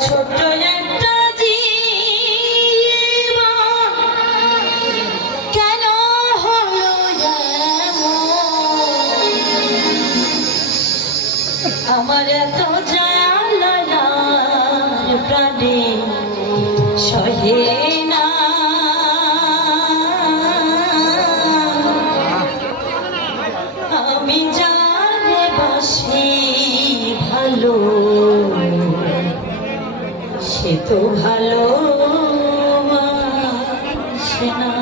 ছোট্ট একটা জীবন কেন হলো আমার এত জালার প্রাণে সহে না আমি জানে বাসি ভালো সে তো ভালো না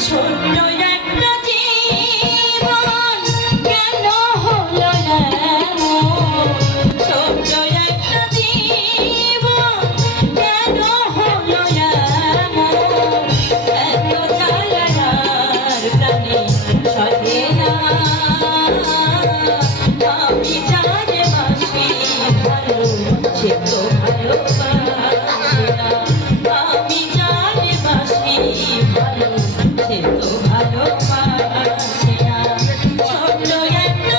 ছোট্ট একটা জীবন কেন হলো ছোট্ট একটা জীবন কেন হলো এত জালার প্রাণে সহে না আমি জানে বাসি ভালো সে তো ভালোবাসে না আমি জানে বাসি ভালো সে তো ভালোবাসে না ছোট্ট একটা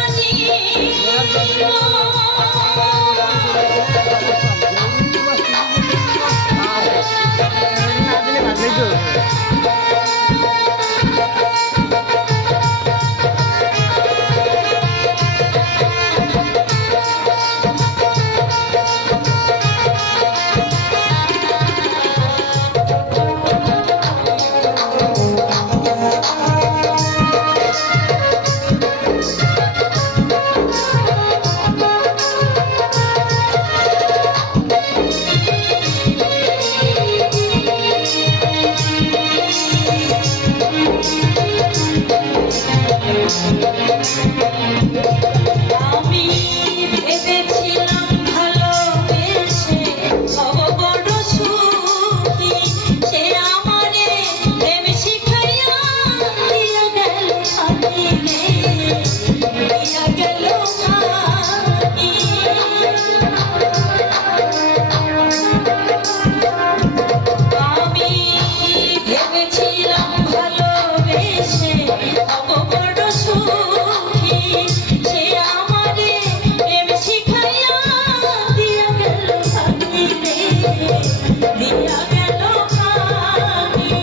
আমি ভেবেছিলাম ভালোবেসে হব বড় সুখী সে আমারে প্রেম শিখাইয়া দিয়া গেল ফাঁকি দিয়া গেল ফাঁকি আমি ভেবেছিলাম ভালোবেসে হব বড় সুখী সে আমারে প্রেম শিখাইয়া দিয়া গেল ফাঁকি দিয়া গেল ফাঁকি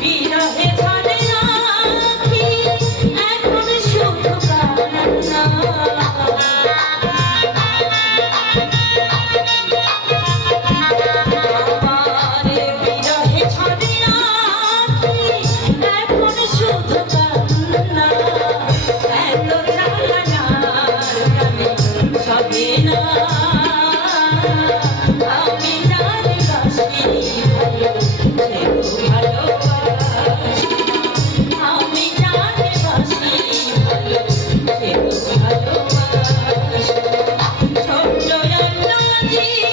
বিরহে ঝরে আঁখি এখন শুধু কান্না আমারে বিরহে ঝরে আঁখি এখন শুধু কান্না এত জালার প্রাণে সহে না আমি জানি বাসি ভালো সে তো ভালোবাসে না আমি জানি বাসি ভালো সে তো ভালোবাসে না ছোট্ট একটা জীবন